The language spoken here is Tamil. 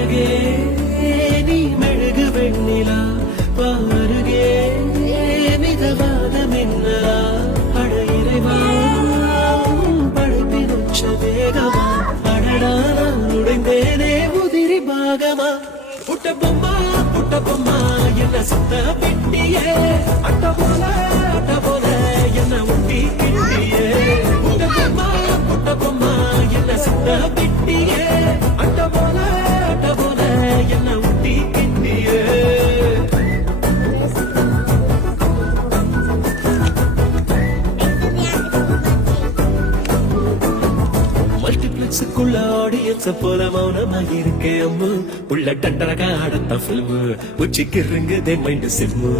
அழகே நீ மெழுகு வெண்ணிலா பாருகே மிதவாத மின்னலா அட இறைவா படைப்பின் உச்ச வேகமா அடடா நான் உடைந்தேனே உதிரி பாகமா புட்ட பொம்மா என்ன சுத்த பிட்டியே அட்ட போல என்ன ஒட்டி கிட்டியே புட்ட பொம்மா என்ன சுத்த பிட்டியே அட்ட போல என்ன ஒட்டி கிட்டியே மல்டிபிளெக்ஸுக்குள்ள ஆடியன்ஸ போல மௌனமா இருக்கேன் அம்மு உள்ள டண்டரக ஆடத்தான் ஃபில்மு உச்சிக்கு இருங்குதே மைண்ட் சிம்மு